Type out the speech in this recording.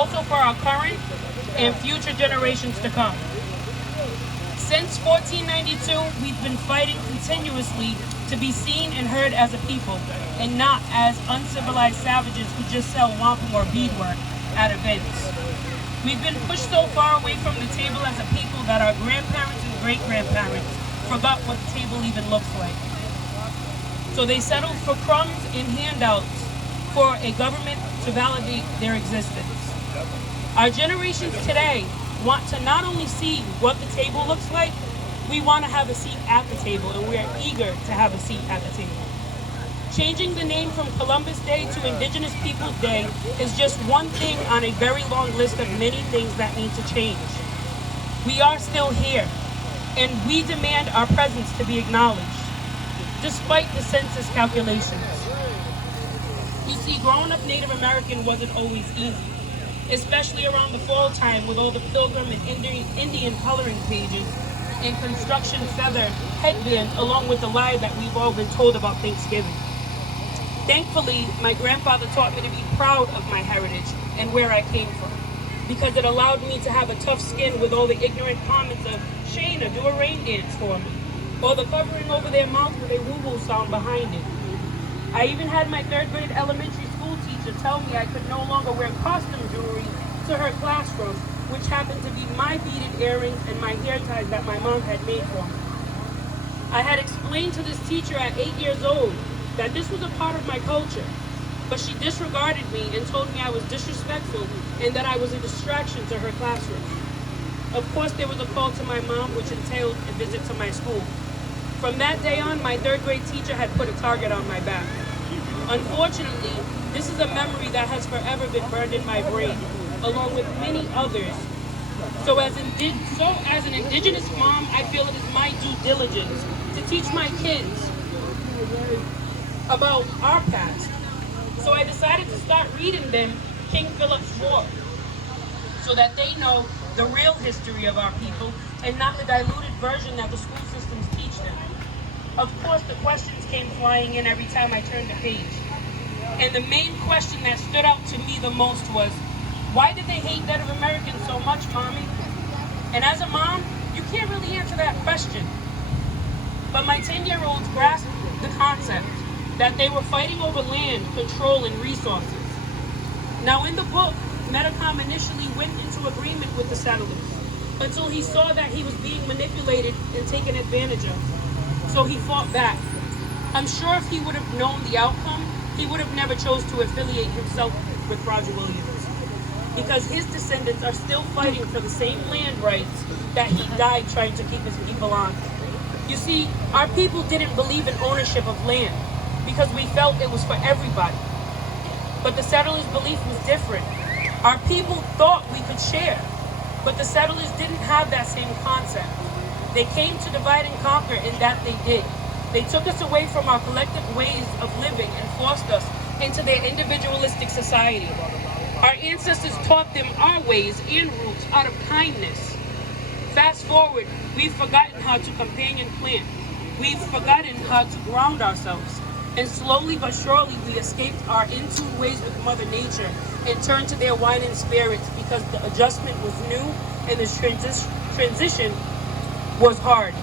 also for our current and future generations to come. Since 1492, we've been fighting continuously to be seen and heard as a people, and not as uncivilized savages who just sell wampum or beadwork at events. We've been pushed so far away from the table as a people that our grandparents and great-grandparents forgot what the table even looks like. So they settled for crumbs and handouts for a government to validate their existence. Our generations today want to not only see what the table looks like, we want to have a seat at the table, and we are eager to have a seat at the table. Changing the name from Columbus Day to Indigenous Peoples Day is just one thing on a very long list of many things that need to change. We are still here, and we demand our presence to be acknowledged, despite the census calculations. You see, growing up Native American wasn't always easy, especially around the fall time with all the Pilgrim and Indian coloring pages and construction feather headbands, along with the lie that we've all been told about Thanksgiving. Thankfully, my grandfather taught me to be proud of my heritage and where I came from, because it allowed me to have a tough skin with all the ignorant comments of, Shayna, do a rain dance for me, or the covering over their mouth with a woo-woo sound behind it. I even had my third grade elementary school teacher tell me I could no longer wear costume jewelry to her classroom, which happened to be my beaded earrings and my hair ties that my mom had made for me. I had explained to this teacher at 8 years old that this was a part of my culture, but she disregarded me and told me I was disrespectful and that I was a distraction to her classroom. Of course, there was a call to my mom, which entailed a visit to my school. From that day on, my third grade teacher had put a target on my back. Unfortunately, this is a memory that has forever been burned in my brain, along with many others. So as an Indigenous mom, I feel it is my due diligence to teach my kids about our past. So I decided to start reading them King Philip's War, so that they know the real history of our people and not the diluted version that the school systems teach them. Of course, the questions came flying in every time I turned a page. And the main question that stood out to me the most was, why did they hate Native Americans so much, Mommy? And as a mom, you can't really answer that question. But my 10-year-olds grasped the concept that they were fighting over land, control, and resources. Now in the book, Metacom initially went into agreement with the settlers until he saw that he was being manipulated and taken advantage of. So he fought back. I'm sure if he would have known the outcome, he would have never chose to affiliate himself with Roger Williams, because his descendants are still fighting for the same land rights that he died trying to keep his people on. You see, our people didn't believe in ownership of land because we felt it was for everybody. But the settlers' belief was different. Our people thought we could share, but the settlers didn't have that same concept. They came to divide and conquer, and that they did. They took us away from our collective ways of living and forced us into their individualistic society. Our ancestors taught them our ways and roots out of kindness. Fast forward, we've forgotten how to companion plant. We've forgotten how to ground ourselves. And slowly but surely, we escaped our in-tune ways with Mother Nature and turned to their wine and spirits because the adjustment was new and the transition was hard.